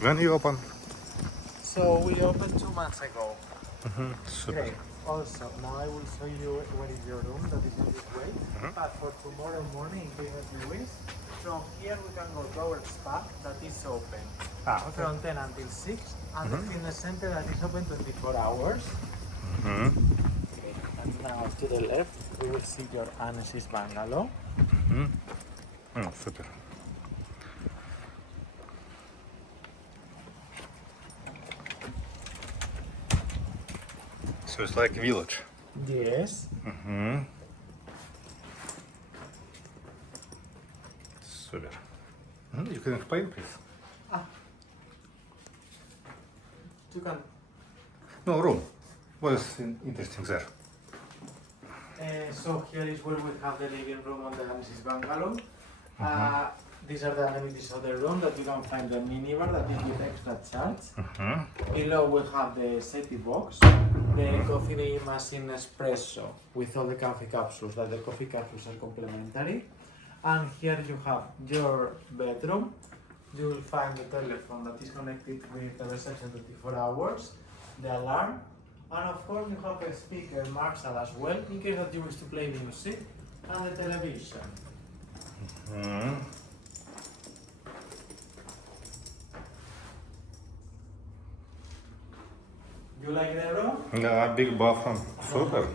When you open? So we opened 2 months ago. Super. Great. Also, now I will show you what is your room that is in this way. But for tomorrow morning, in case that you wish, from here we can go to our spa that is open from 10 until 6, and the fitness center that is open 24 hours. Okay. And now to the left, we will see your Anesis Bungalow. Super. So it's like a village. Yes. Super. You can explain, please. You can. No, room. What is interesting there? So here is where we have the living room on the Anesis Bungalow. These are the amenities of the room that you can find the minibar that is with extra charge. Below we have the SETI box, the coffee machine espresso with all the coffee capsules, that the coffee capsules are complementary. And here you have your bedroom. You will find the telephone that is connected with the reception 24 hours, the alarm, and of course you have a speaker Marshall as well in case that you wish to play music, and the television. You like the room? Yeah, big bathroom. Super.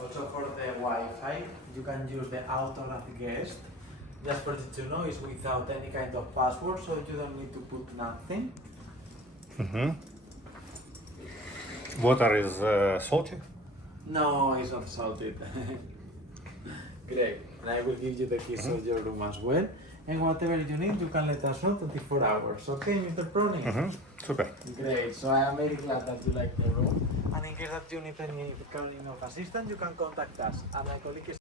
Also for the Wi-Fi, you can use the autograph guest. Just for you to know, it's without any kind of password, so you don't need to put nothing. Water is salty. No, it's not salted. Great. And I will give you the keys of your room as well. And whatever you need, you can let us know 24 hours. Okay, Mr. Prony? Super. Great. So I am very glad that you like the room. And in case that you need any kind of assistance, you can contact us. And my colleague is